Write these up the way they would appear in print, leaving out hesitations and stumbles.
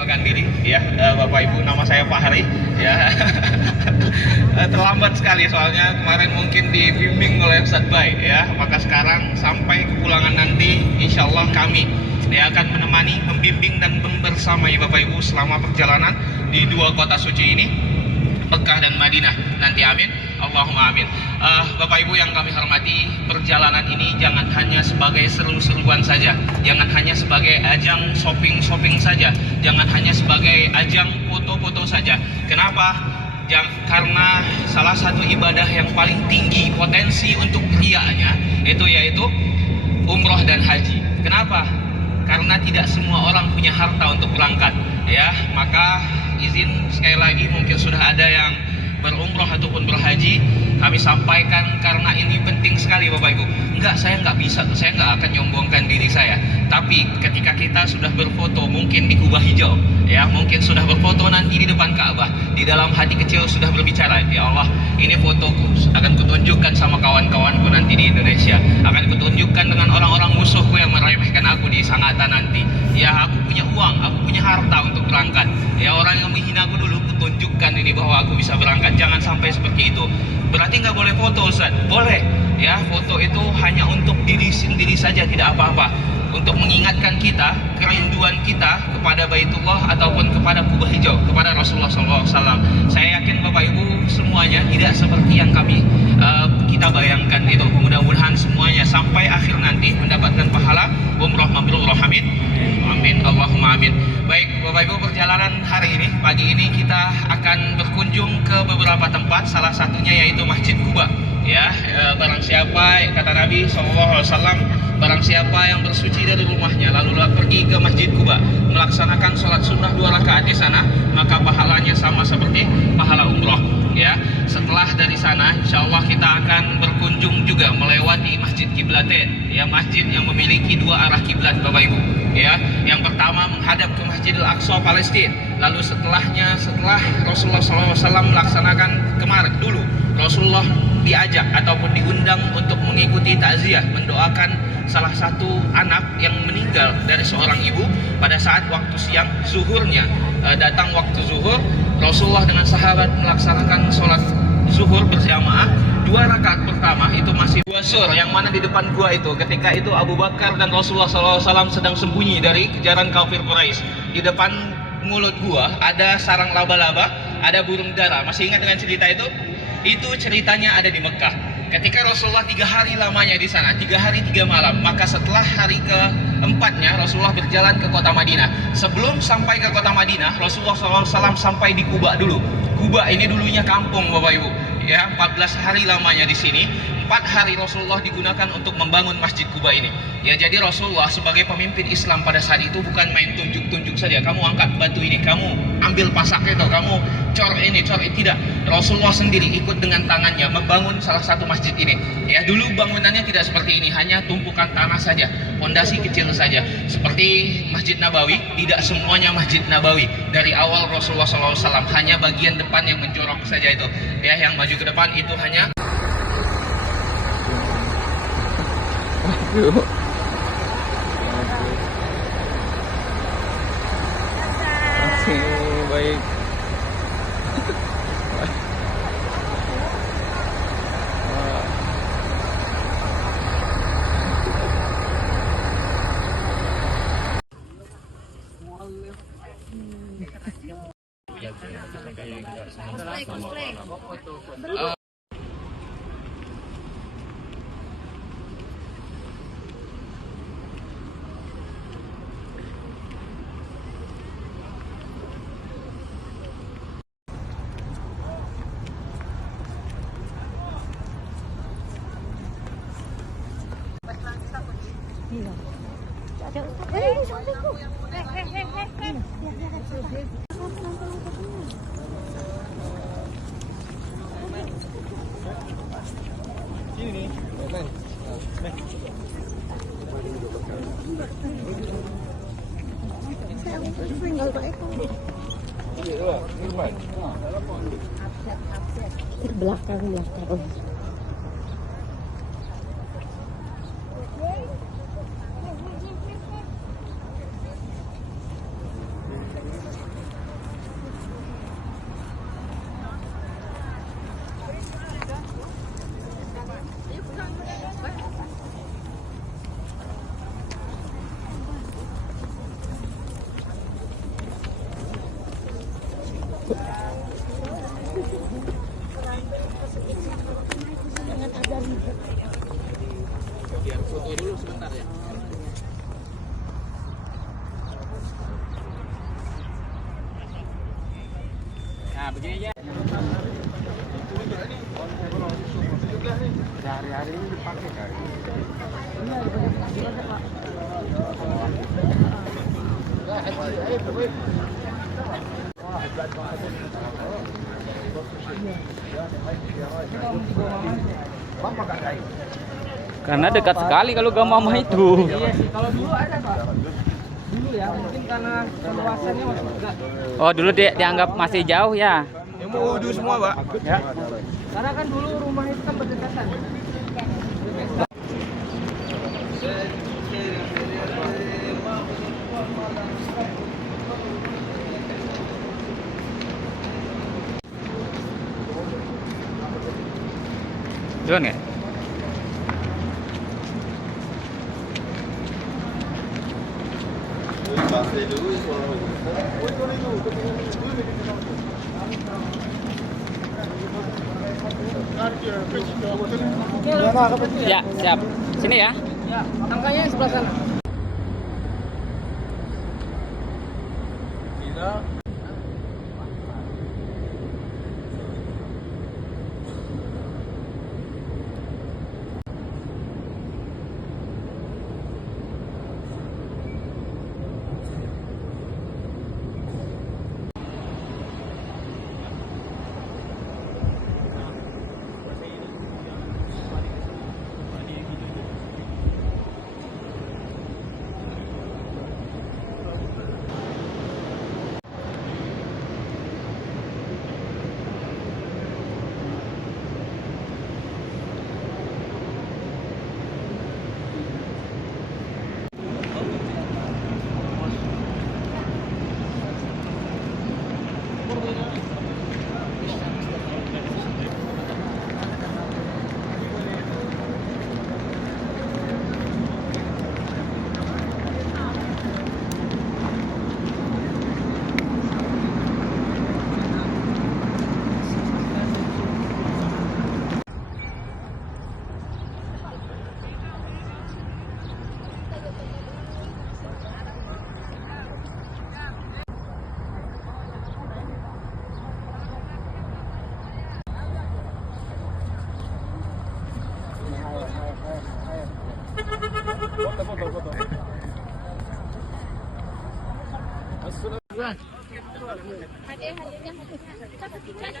Perkenalkan diri ya, Bapak Ibu, nama saya Fahri ya. Terlambat sekali soalnya kemarin mungkin dibimbing oleh Ustadz Bay ya, maka sekarang sampai kepulangan nanti insya Allah kami akan menemani, membimbing dan membersamai Bapak Ibu selama perjalanan di dua kota suci ini, Mekah dan Madinah nanti, amin Allahumma amin. Bapak Ibu yang kami hormati, perjalanan ini jangan hanya sebagai seru-seruan saja, jangan hanya sebagai ajang shopping-shopping saja, jangan hanya sebagai ajang foto-foto saja. Kenapa? Karena salah satu ibadah yang paling tinggi potensi untuk riaknya itu yaitu umroh dan haji. Kenapa? Karena tidak semua orang punya harta untuk berangkat ya. Maka izin sekali lagi, mungkin sudah ada yang berumroh ataupun berhaji, kami sampaikan karena ini penting sekali Bapak Ibu. Saya nggak bisa, saya nggak akan nyombongkan diri saya. Tapi ketika kita sudah berfoto mungkin di Kubah Hijau ya, mungkin sudah berfoto nanti di depan Ka'bah, di dalam hati kecil sudah berbicara, ya Allah, ini fotoku akan kutunjukkan sama kawan-kawanku nanti di Indonesia, akan kutunjukkan dengan orang-orang musuhku yang meremehkan aku di Sangatta nanti. Ya, aku punya uang, aku punya harta untuk berangkat. Ya, orang yang menghina aku dulu kutunjukkan ini bahwa aku bisa berangkat. Jangan sampai seperti itu. Berarti nggak boleh foto, Ustaz? Boleh. Ya, foto itu hanya untuk diri sendiri saja, tidak apa-apa. Untuk mengingatkan kita, kerinduan kita kepada Baitullah ataupun kepada Kubah Hijau, kepada Rasulullah SAW. Saya yakin Bapak Ibu semuanya tidak seperti yang kita bayangkan itu. Mudah-mudahan semuanya sampai akhir nanti mendapatkan pahala umroh mabrur, amin. Amin, Allahumma amin. Baik Bapak Ibu, perjalanan hari ini, pagi ini kita akan berkunjung ke beberapa tempat, salah satunya yaitu Masjid Quba. Ya, barang siapa, kata Nabi SAW, barang siapa yang bersuci dari rumahnya lalu pergi ke Masjid Quba melaksanakan sholat sunnah 2 rakaat di sana, maka pahalanya sama seperti pahala umroh. Ya, setelah dari sana insya Allah kita akan berkunjung juga melewati Masjid Kiblatain, ya, masjid yang memiliki 2 arah kiblat Bapak Ibu. Ya, yang pertama menghadap ke Masjidil Aqsa Palestina, lalu setelah Rasulullah SAW melaksanakan kemarin dulu, Rasulullah diajak ataupun diundang untuk mengikuti takziah, mendoakan salah satu anak yang meninggal dari seorang ibu pada saat waktu siang, zuhurnya datang waktu zuhur, Rasulullah dengan sahabat melaksanakan sholat zuhur berjamaah. 2 rakaat pertama itu masih gua sur, yang mana di depan gua itu ketika itu Abu Bakar dan Rasulullah SAW sedang sembunyi dari kejaran kafir Quraisy. Di depan mulut gua ada sarang laba-laba, ada burung dara. Masih ingat dengan cerita itu? Itu ceritanya ada di Mekah. Ketika Rasulullah 3 hari lamanya di sana, 3 hari 3 malam, maka setelah hari keempatnya Rasulullah berjalan ke kota Madinah. Sebelum sampai ke kota Madinah, Rasulullah SAW sampai di Quba dulu. Quba ini dulunya kampung Bapak Ibu. Ya, 14 hari lamanya di sini. 4 hari Rasulullah digunakan untuk membangun Masjid Quba ini. Ya, jadi Rasulullah sebagai pemimpin Islam pada saat itu bukan main tunjuk-tunjuk saja. Kamu angkat batu ini, kamu ambil pasak itu, kamu cor ini, cor itu. Tidak. Rasulullah sendiri ikut dengan tangannya membangun salah satu masjid ini. Ya, dulu bangunannya tidak seperti ini, hanya tumpukan tanah saja, fondasi kecil saja. Seperti Masjid Nabawi, tidak semuanya Masjid Nabawi. Dari awal Rasulullah SAW hanya bagian depan yang menjorok saja itu. Ya, yang maju ke depan itu hanya baik. Belakang. Jangan ada ribet. Biar foto dulu sebentar ya. Nah, begini ya. Sehari-hari ini dipakai kan? Iya, dipakai Pak. Karena dekat sekali kalau Gak Mama itu. Iya sih, kalau dulu ada Pak. Dulu ya, mungkin karena keluasannya masih enggak. Oh, dulu dianggap masih jauh ya. Yang mau wudhu semua, Pak. Ya. Karena kan dulu rumah itu kan berdekatan. Duluan nggak? Ya, siap. Sini ya. Ya, angkanya yang sebelah sana.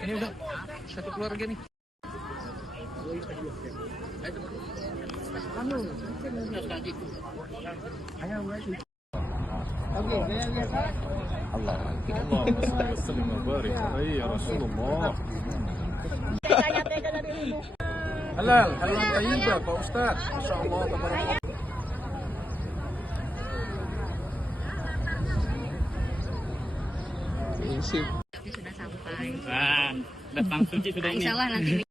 Ini udah satu keluarga nih. اللهم صل وسلم وبارك عليه يا رسول الله. halal thayyibah Pak Ustaz. Masyaallah tabarakallah. Sudah sampai. Nah, datang suci sudah ini. Insya Allah nanti.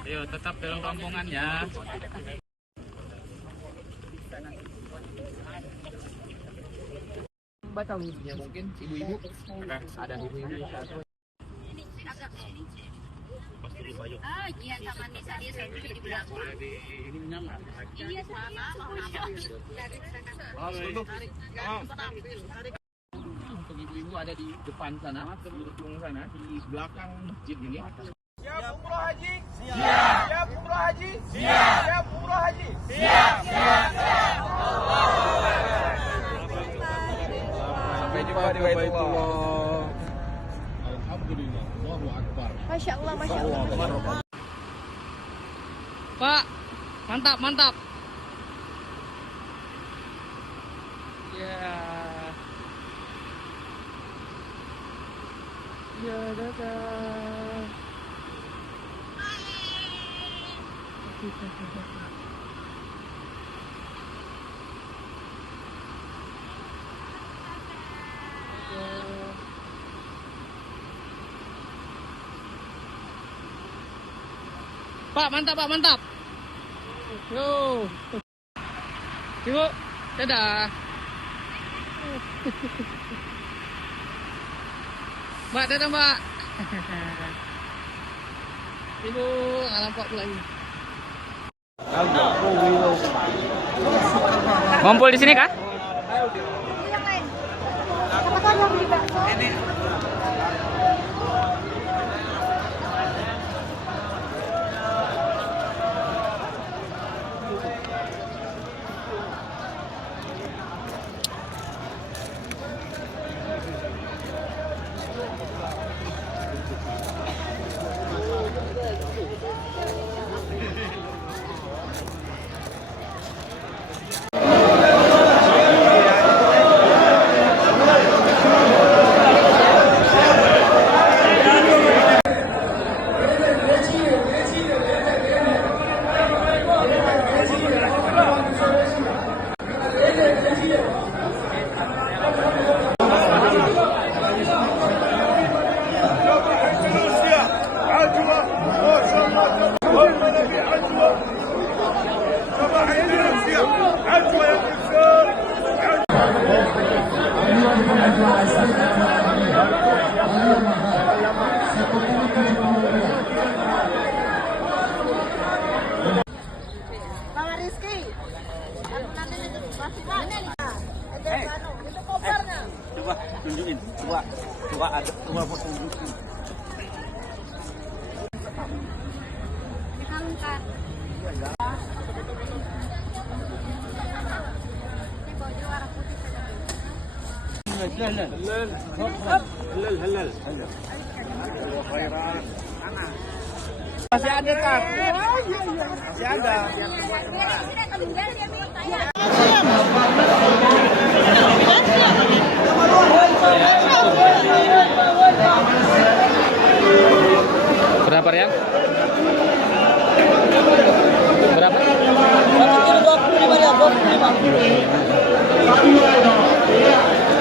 Ayo tetap dalam rombongan ya. Batal ya mungkin ibu-ibu. Ada ibu-ibu. Iya sama Nisa dia sendiri di belakang. Iya sama. Untuk ibu-ibu ada di depan sana, di ujung sana, di belakang masjid ini. Siap umroh haji? Siap. Siap umroh haji? Siap. Siap umroh haji? Siap. Sampai jumpa di Baitullah. Alhamdulillah. Allahu akbar. Masya Allah, Masya Allah. Pak, mantap, mantap. Ya. Ya, dadah. Pak, mantap, Pak, mantap. Yo. Ibu. Dadah. Mbak, dadah Mbak. Ibu nggak nampak pula ini. Ngumpul di sini kah? Yang lain. Katakan yang beli bakso. Mama Rizky, aku nanti itu masih banyak. Itu kopernya. Coba tunjukin. Coba ada foto tunjukin. Angkat. Ini baju warna putih saja. Halal. Masih ada kah? Masih ada. Berapa Rian? Berapa? 25 dia, 25.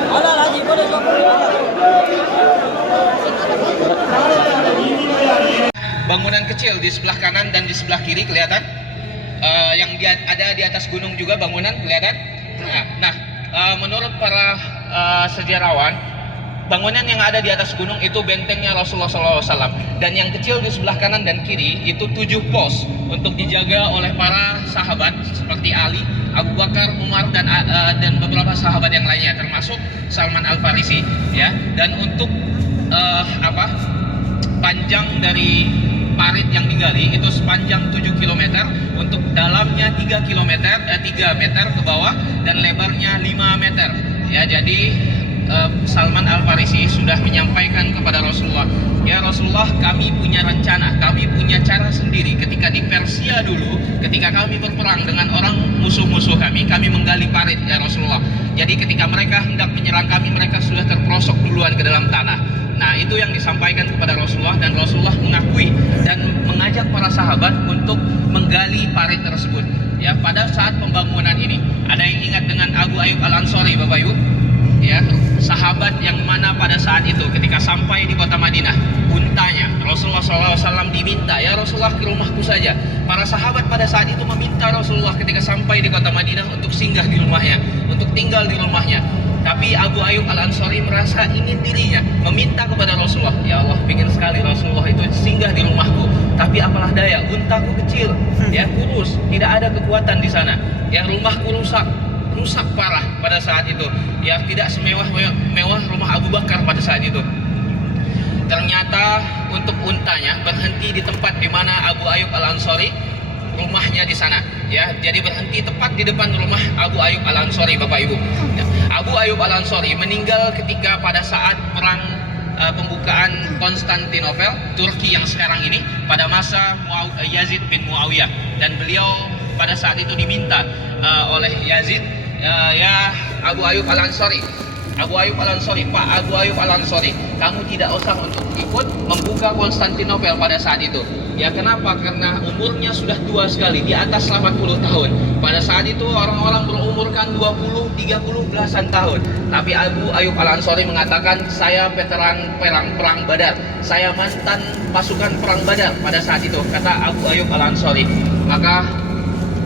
Ada lagi, boleh 25. Bangunan kecil di sebelah kanan dan di sebelah kiri kelihatan. Ada di atas gunung juga bangunan kelihatan. Menurut para sejarawan, bangunan yang ada di atas gunung itu bentengnya Rasulullah SAW, dan yang kecil di sebelah kanan dan kiri itu 7 pos untuk dijaga oleh para sahabat seperti Ali, Abu Bakar, Umar, dan beberapa sahabat yang lainnya termasuk Salman Al Farisi, ya. Dan untuk panjang dari parit yang digali itu sepanjang 7 km, untuk dalamnya 3 meter ke bawah dan lebarnya 5 meter. Ya, jadi Salman Al Farisi sudah menyampaikan kepada Rasulullah, ya Rasulullah, kami punya rencana, kami punya cara sendiri. Ketika di Persia dulu, ketika kami berperang dengan orang musuh-musuh kami menggali parit, ya Rasulullah. Jadi ketika mereka hendak menyerang kami, mereka sudah terperosok duluan ke dalam tanah. Nah, itu yang disampaikan kepada Rasulullah, dan Rasulullah mengakui dan mengajak para sahabat untuk menggali parit tersebut. Ya, pada saat pembangunan ini, ada yang ingat dengan Abu Ayyub Al-Ansari, Bapak Ibu? Ya, sahabat yang mana pada saat itu ketika sampai di kota Madinah, untanya Rasulullah SAW diminta, ya Rasulullah, ke rumahku saja. Para sahabat pada saat itu meminta Rasulullah ketika sampai di kota Madinah untuk singgah di rumahnya, untuk tinggal di rumahnya. Tapi Abu Ayyub Al-Ansari merasa ingin dirinya meminta kepada Rasulullah, ya Allah, ingin sekali Rasulullah itu singgah di rumahku, tapi apalah daya, untaku kecil, ya kurus, tidak ada kekuatan di sana, ya rumahku rusak parah pada saat itu, ya tidak semewah rumah Abu Bakar pada saat itu. Ternyata untuk untanya berhenti di tempat di mana Abu Ayyub Al-Ansari rumahnya di sana, ya. Jadi berhenti tepat di depan rumah Abu Ayyub Al-Ansari, Bapak Ibu. Ya. Abu Ayyub Al-Ansari meninggal ketika pada saat perang pembukaan Konstantinopel, Turki yang sekarang ini, pada masa Yazid bin Muawiyah, dan beliau pada saat itu diminta oleh Yazid, ya Abu Ayyub Al-Ansari, Pak Abu Ayyub Al-Ansari, kamu tidak usah untuk ikut membuka Konstantinopel pada saat itu. Ya, kenapa? Karena umurnya sudah tua sekali, di atas 80 tahun. Pada saat itu orang-orang berumurkan 20, 30 belasan tahun. Tapi Abu Ayyub Al-Ansari mengatakan, saya veteran perang Badar, saya mantan pasukan perang Badar pada saat itu, kata Abu Ayyub Al-Ansari. Maka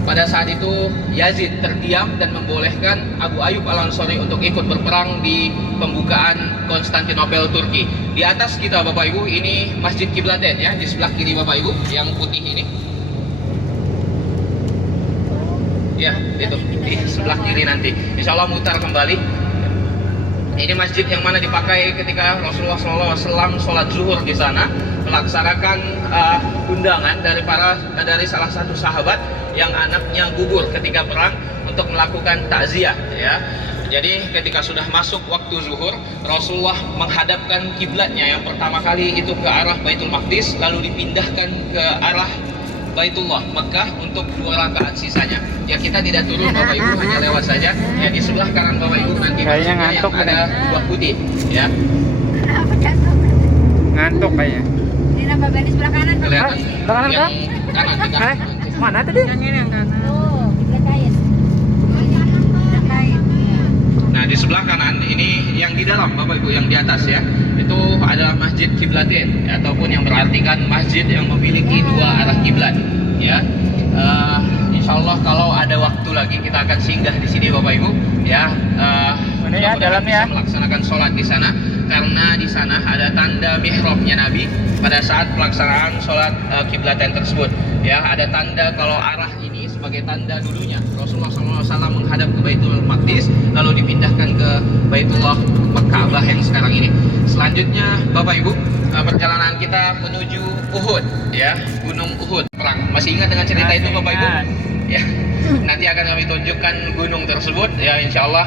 pada saat itu Yazid terdiam dan membolehkan Abu Ayyub Al-Ansari untuk ikut berperang di pembukaan Konstantinopel Turki. Di atas kita Bapak Ibu ini Masjid Kiblatain ya, di sebelah kiri Bapak Ibu yang putih ini. Ya, itu di sebelah kiri nanti. Insya Allah mutar kembali. Ini masjid yang mana dipakai ketika Rasulullah SAW sholat zuhur di sana, melaksanakan undangan dari salah satu sahabat yang anaknya gugur ketika perang untuk melakukan takziah ya. Jadi ketika sudah masuk waktu zuhur, Rasulullah menghadapkan kiblatnya yang pertama kali itu ke arah Baitul Maqdis, lalu dipindahkan ke arah Baitullah Mekah untuk 2 rakaat sisanya. Ya kita tidak turun Bapak Ibu, hanya lewat saja. Ya di sebelah kanan Bapak Ibu nanti Kayaknya yang ngantuk ada buah putih ya. Kenapa jatuh? Ngantuk kayaknya. Ini nambah bani sebelah kanan. Pak. Kelihatan sebelah kanan, yang kanan di kanan. Mana tadi? Tuh, kiblat kain. Kiblat kain. Nah di sebelah kanan ini yang di dalam Bapak Ibu, yang di atas ya, itu adalah Masjid Kiblatain ya, ataupun yang berartikan masjid yang memiliki 2 arah kiblat ya. Insya Allah kalau ada waktu lagi kita akan singgah di sini Bapak Ibu ya. Mana ya, mudah-mudahan dalamnya? bisa melaksanakan sholat di sana, karena di sana ada tanda mihrabnya Nabi pada saat pelaksanaan sholat Kiblatain tersebut ya. Ada tanda kalau arah ini sebagai tanda dulunya Rasulullah SAW menghadap ke Baitul Maqdis, lalu dipindahkan ke Baitullah Ka'bah yang sekarang ini. Selanjutnya Bapak Ibu, perjalanan kita menuju Uhud ya, Gunung Uhud perang. Masih ingat dengan cerita itu Bapak Ibu? Ya, nanti akan kami tunjukkan gunung tersebut ya, insya Allah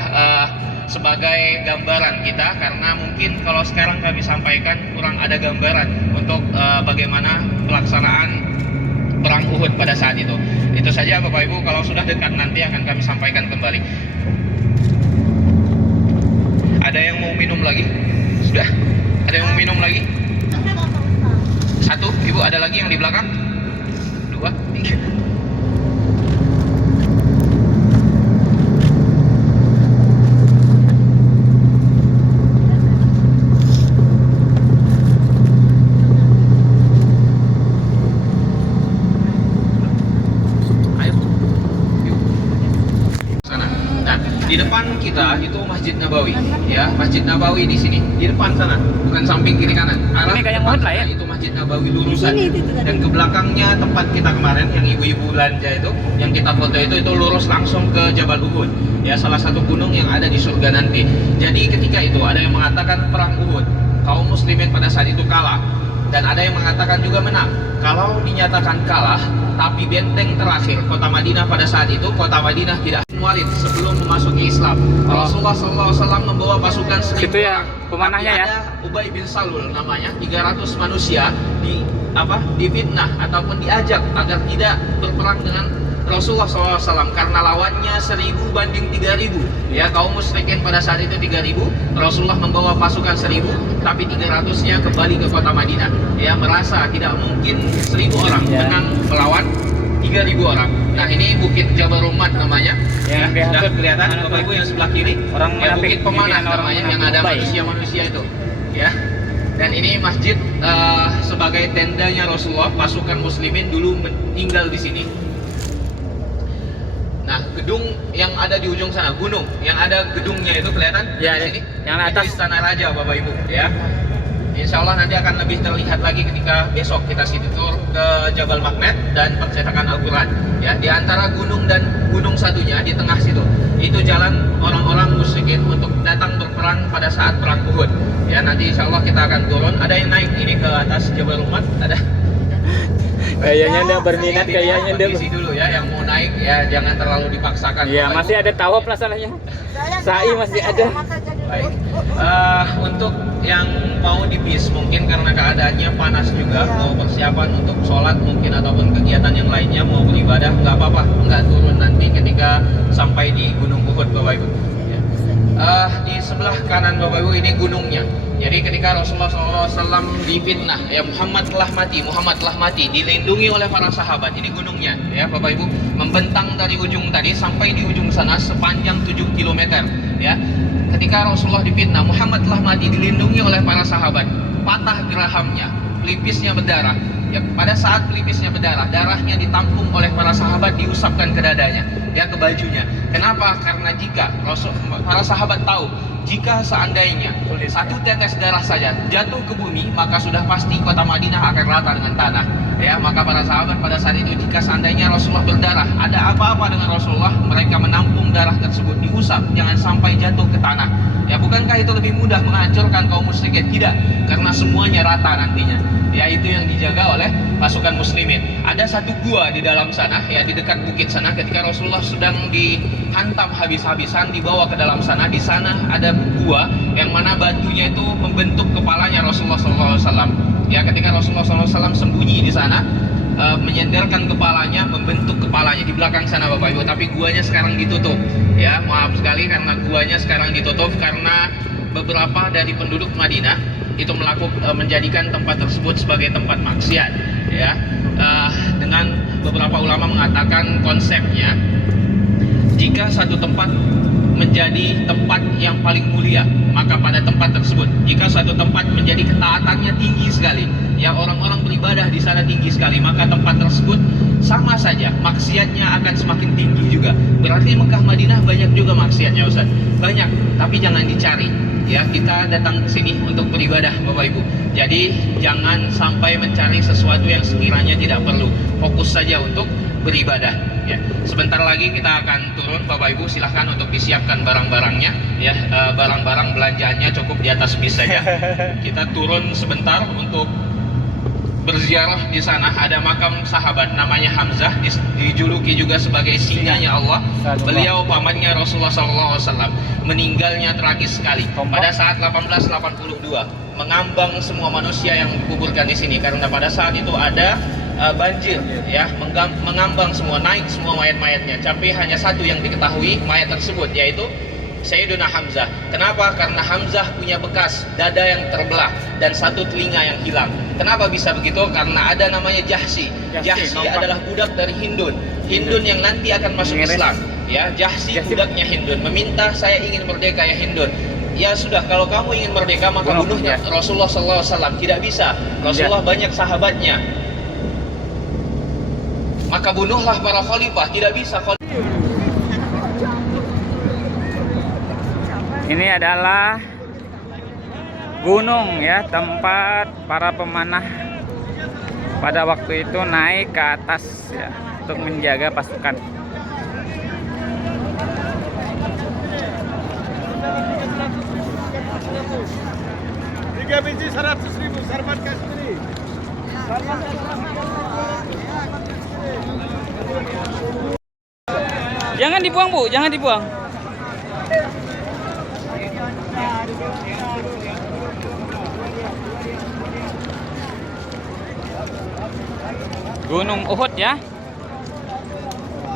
sebagai gambaran kita, karena mungkin kalau sekarang kami sampaikan kurang ada gambaran untuk bagaimana pelaksanaan perang Uhud pada saat itu. Itu saja Bapak Ibu, kalau sudah dekat nanti akan kami sampaikan kembali. Ada yang mau minum lagi? Sudah? Ada yang mau minum lagi? 1, Ibu, ada lagi yang di belakang? 2, 3. Di depan kita itu Masjid Nabawi ya, Masjid Nabawi di sini di depan sana, bukan samping kiri kanan. Arah Ini kayak depan Uhud lah ya? sana itu Masjid Nabawi lurusan, dan ke belakangnya tempat kita kemarin yang ibu-ibu belanja itu, yang kita foto itu lurus langsung ke Jabal Uhud ya, salah satu gunung yang ada di surga nanti. Jadi ketika itu ada yang mengatakan perang Uhud, kaum muslimin pada saat itu kalah, dan ada yang mengatakan juga menang. Kalau dinyatakan kalah, tapi benteng terakhir kota Madinah pada saat itu, kota Madinah tidak Walid sebelum memasuki Islam. Rasulullah SAW membawa pasukan 1000 Itu ya, orang. pemanahnya Tapi ya? ada Ubay bin Salul namanya, 300 manusia difitnah ataupun diajak agar tidak berperang dengan Rasulullah SAW, karena lawannya 1000 banding 3000 ya, kaum musyrikin pada saat itu 3000, Rasulullah membawa pasukan 1000, tapi 300-nya kembali ke kota Madinah ya, merasa tidak mungkin 1000 orang menang melawan 3000 orang. Nah ini Bukit Jabal Rummat namanya ya, sudah kelihatan Bapak Ibu yang sebelah kiri Orang ya, Bukit menapik Pemanah pimpinan orang namanya, yang ada Ubay. manusia-manusia itu ya. Dan ini masjid sebagai tendanya Rasulullah, pasukan muslimin dulu tinggal di sini. Nah, gedung yang ada di ujung sana, gunung yang ada gedungnya itu kelihatan Ya, di sini. yang Itu atas. Istana Raja Bapak Ibu ya. Insya Allah nanti akan lebih terlihat lagi ketika besok kita city tour ke Jabal Magnet dan percetakan Al-Quran ya. Di antara gunung dan gunung satunya di tengah situ, itu jalan orang-orang musyrikin untuk datang berperang pada saat perang Uhud ya. Nanti insya Allah kita akan turun. Ada yang naik ini ke atas Jabal Rummat? Ada? Kayaknya dia berminat, kayaknya dia. Kondisi dulu ya, yang mau naik ya jangan terlalu dipaksakan. Iya, Bapak masih Ibu. ada tawaf lah salahnya. Sa'i masih ada. Baik. Untuk yang mau di bis mungkin karena keadaannya panas juga, mau persiapan untuk sholat mungkin ataupun kegiatan yang lainnya, mau beribadah, nggak apa-apa, nggak turun nanti ketika sampai di Gunung Uhud Bapak Ibu. Ya. Di sebelah kanan Bapak Ibu ini gunungnya. Jadi ketika Rasulullah SAW difitnah, ya Muhammad telah mati, dilindungi oleh para sahabat. Ini gunungnya, ya Bapak Ibu, membentang dari ujung tadi sampai di ujung sana sepanjang 7 km. Ya, ketika Rasulullah difitnah, Muhammad telah mati, dilindungi oleh para sahabat. Patah gerahamnya, pelipisnya berdarah. Ya, pada saat pelipisnya berdarah, darahnya ditampung oleh para sahabat, diusapkan ke dadanya, ya, ke bajunya. Kenapa? Karena jika para sahabat tahu, jika seandainya satu tetes darah saja jatuh ke bumi, maka sudah pasti kota Madinah akan rata dengan tanah. Ya, maka para sahabat pada saat itu, jika seandainya Rasulullah berdarah, ada apa-apa dengan Rasulullah, mereka menampung darah tersebut, diusap, jangan sampai jatuh ke tanah. Ya, bukankah itu lebih mudah menghancurkan kaum musyrikin? Tidak, karena semuanya rata nantinya. Ya, itu yang dijaga oleh pasukan muslimin. Ada satu gua di dalam sana, ya, di dekat bukit sana, ketika Rasulullah sedang dihantam habis-habisan, dibawa ke dalam sana. Di sana ada gua yang mana batunya itu membentuk kepalanya Rasulullah SAW. Ya, ketika Rasulullah SAW sembunyi di sana, menyenderkan kepalanya, membentuk kepalanya di belakang sana, Bapak Ibu. Tapi guanya sekarang ditutup. Ya, maaf sekali karena guanya sekarang ditutup karena beberapa dari penduduk Madinah itu menjadikan tempat tersebut sebagai tempat maksiat. Ya, dengan beberapa ulama mengatakan konsepnya, jika satu tempat menjadi tempat yang paling mulia, maka pada tempat tersebut, jika suatu tempat menjadi ketaatannya tinggi sekali, ya, orang-orang beribadah di sana tinggi sekali, maka tempat tersebut sama saja maksiatnya akan semakin tinggi juga. Berarti Mekah Madinah banyak juga maksiatnya, Ustaz. Banyak, tapi jangan dicari. Ya, kita datang ke sini untuk beribadah, Bapak Ibu. Jadi jangan sampai mencari sesuatu yang sekiranya tidak perlu. Fokus saja untuk beribadah. Ya, sebentar lagi kita akan turun, Bapak Ibu. Silahkan untuk disiapkan barang-barangnya. Ya, barang-barang belanjaannya cukup di atas bis saja. Kita turun sebentar untuk berziarah. Di sana ada makam sahabat namanya Hamzah, dijuluki juga sebagai singanya Allah. Beliau pamannya Rasulullah SAW. Meninggalnya tragis sekali pada saat 1882, mengambang semua manusia yang dikuburkan di sini karena pada saat itu ada banjir, ya, mengambang semua, naik semua mayat-mayatnya. Tapi hanya satu yang diketahui mayat tersebut, yaitu Sayyiduna Hamzah. Kenapa? Karena Hamzah punya bekas dada yang terbelah dan satu telinga yang hilang. Kenapa bisa begitu? Karena ada namanya Jahsi. Jahsi adalah budak dari Hindun yang nanti akan masuk Islam. Ya, Jahsi budaknya Hindun, meminta, saya ingin merdeka ya Hindun. Ya sudah, kalau kamu ingin merdeka maka bunuhnya Rasulullah SAW. Tidak bisa, Rasulullah banyak sahabatnya, maka bunuhlah para khalifah. Tidak bisa. Ini adalah gunung, ya, tempat para pemanah pada waktu itu naik ke atas, ya, untuk menjaga pasukan. Tiga biji 100.000 Sarmat Kashmiri. Jangan dibuang, Bu, jangan dibuang. Gunung Uhud, ya.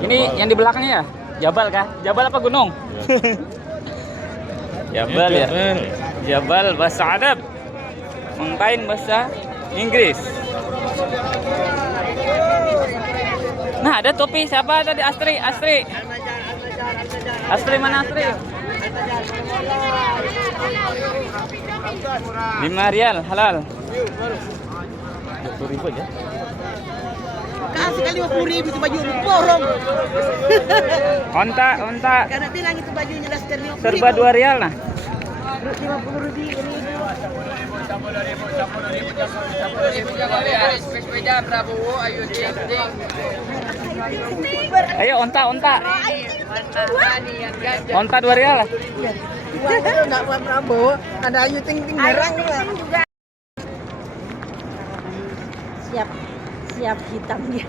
Ini yang di belakangnya ya? Jabal kah? Jabal apa gunung? Jabal, ya. Jabal bahasa Arab, mountain bahasa Inggris. Nah, ada topi siapa tadi? Astri. Astri mana Astri? 5 rial halal. 20.000 aja. Kasih kali 50.000 itu baju borong. Onta. Karena bilang itu bajunya Laskar 50.000. Serba 2 rial nah. 50.000 ini. Ayo onta. Onta 2 rial lah. Enggak buat Prabowo, ada Ayu Ting Ting merah juga. Siap hitam dia.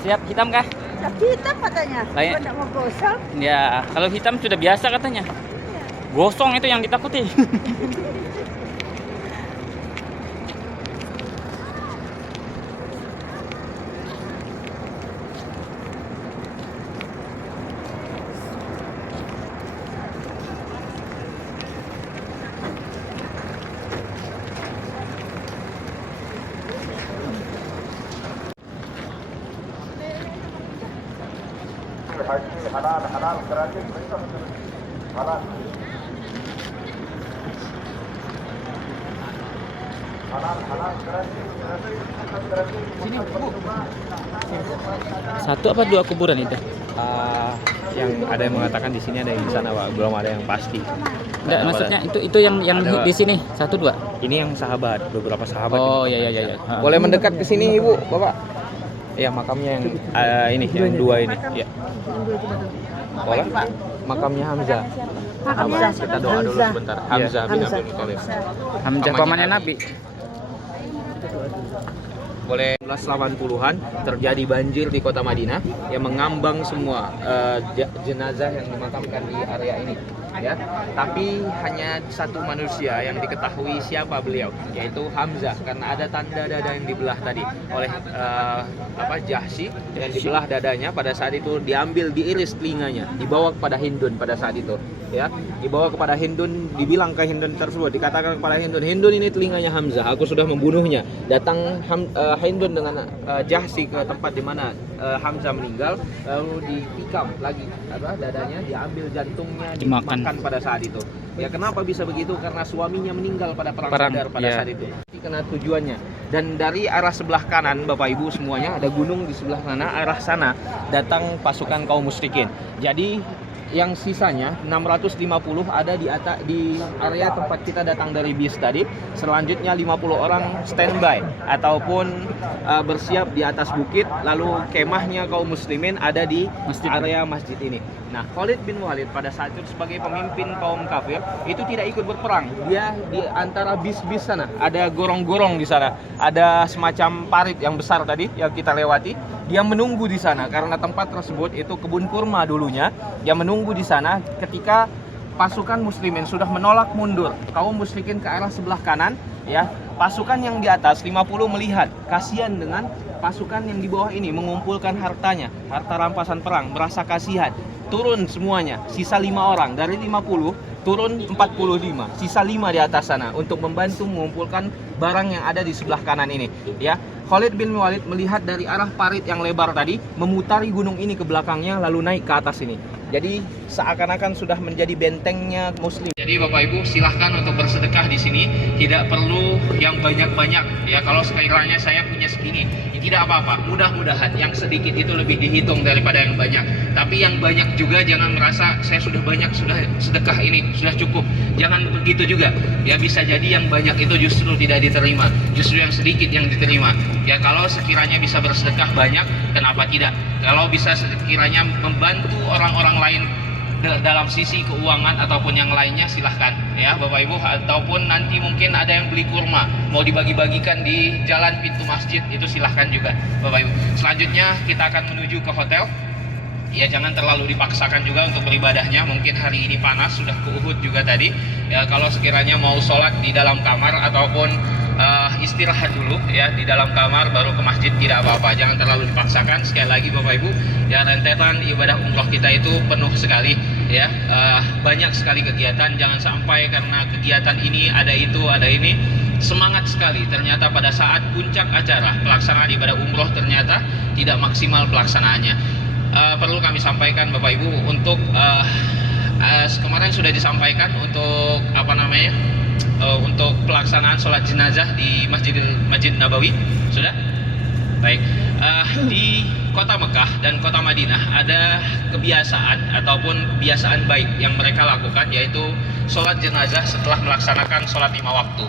Siap hitam kah? Siap hitam katanya. Lain. Enggak mau gosong. Ya, kalau hitam sudah biasa katanya. Gosong itu yang ditakuti. halal gratis halal. Satu apa dua kuburan itu? Yang ada yang mengatakan di sini ada yang di sana, Pak. Belum ada yang pasti. Enggak, maksudnya itu yang Ada, Pak. di sini satu dua. Ini yang sahabat, beberapa sahabat. Oh ini. iya iya iya. Boleh mendekat ke sini, Ibu, Bapak? Ya, makamnya yang ini, yang dua ini. Ya. Boleh? Makamnya Hamzah. Hamzah. Kita doa dulu sebentar. Hamzah bin Hamzah. Abdul Muthalib. Hamzah pamannya Nabi. Boleh 80-an terjadi banjir di kota Madinah yang mengambang semua jenazah yang dimakamkan di area ini, ya. Tapi hanya satu manusia yang diketahui siapa beliau, yaitu Hamzah, karena ada tanda dada yang dibelah tadi oleh Jahsy, yang dibelah dadanya pada saat itu, diambil, diiris telinganya, dibawa kepada Hindun pada saat itu, ya. Dibawa kepada Hindun, dibilang ke Hindun tersebut, dikatakan kepada Hindun, Hindun ini telinganya Hamzah, aku sudah membunuhnya. Datang Hindun dengan Jahsy ke tempat di mana Hamzah meninggal, lalu ditikam lagi dadanya, diambil jantungnya, dimakan pada saat itu. Ya, kenapa bisa begitu? Karena suaminya meninggal pada perang Badar pada saat itu. Karena tujuannya. Dan dari arah sebelah kanan, Bapak Ibu semuanya, ada gunung di sebelah sana, arah sana datang pasukan kaum musyrikin. Jadi yang sisanya 650 ada di area tempat kita datang dari bis tadi. Selanjutnya 50 orang standby ataupun bersiap di atas bukit, lalu kemahnya kaum muslimin ada di area masjid ini. Nah, Khalid bin Walid pada saat itu sebagai pemimpin kaum kafir itu tidak ikut berperang. Dia di antara bis-bis sana, ada gorong-gorong di sana, ada semacam parit yang besar tadi yang kita lewati. Dia menunggu di sana karena tempat tersebut itu kebun kurma dulunya. Dia menunggu di sana ketika pasukan muslimin sudah menolak mundur, kaum musyrikin ke arah sebelah kanan, ya. Pasukan yang di atas 50 melihat kasihan dengan pasukan yang di bawah ini mengumpulkan hartanya, harta rampasan perang, merasa kasihan. Turun semuanya, sisa 5 orang dari 50 turun 45, sisa 5 di atas sana untuk membantu mengumpulkan barang yang ada di sebelah kanan ini, ya. Khalid bin Walid melihat dari arah parit yang lebar tadi, memutari gunung ini ke belakangnya lalu naik ke atas ini. Jadi seakan-akan sudah menjadi bentengnya muslim. Jadi Bapak Ibu silahkan untuk bersedekah di sini, tidak perlu yang banyak-banyak, ya. Kalau sekiranya saya punya segini, ya tidak apa-apa. Mudah-mudahan yang sedikit itu lebih dihitung daripada yang banyak. Tapi yang banyak juga jangan merasa saya sudah banyak, sudah sedekah ini sudah cukup. Jangan begitu juga. Ya, bisa jadi yang banyak itu justru tidak diterima, justru yang sedikit yang diterima. Ya, kalau sekiranya bisa bersedekah banyak, kenapa tidak? Kalau bisa sekiranya membantu orang-orang lain dalam sisi keuangan ataupun yang lainnya, silahkan, ya Bapak Ibu. Ataupun nanti mungkin ada yang beli kurma mau dibagi-bagikan di jalan pintu masjid, itu silahkan juga Bapak Ibu. Selanjutnya kita akan menuju ke hotel. Ya, jangan terlalu dipaksakan juga untuk beribadahnya. Mungkin hari ini panas, sudah ke Uhud juga tadi. Ya, kalau sekiranya mau sholat di dalam kamar ataupun istirahat dulu, ya di dalam kamar baru ke masjid, tidak apa-apa. Jangan terlalu dipaksakan. Sekali lagi Bapak Ibu, ya rentetan ibadah umroh kita itu penuh sekali, ya. Banyak sekali kegiatan. Jangan sampai karena kegiatan ini ada itu, ada ini, semangat sekali. Ternyata pada saat puncak acara pelaksanaan ibadah umroh ternyata tidak maksimal pelaksanaannya. Perlu kami sampaikan Bapak Ibu untuk kemarin sudah disampaikan untuk untuk pelaksanaan sholat jenazah di Masjid Nabawi, sudah? Baik. Di kota Mekah dan kota Madinah ada kebiasaan ataupun kebiasaan baik yang mereka lakukan, yaitu sholat jenazah setelah melaksanakan sholat 5 waktu.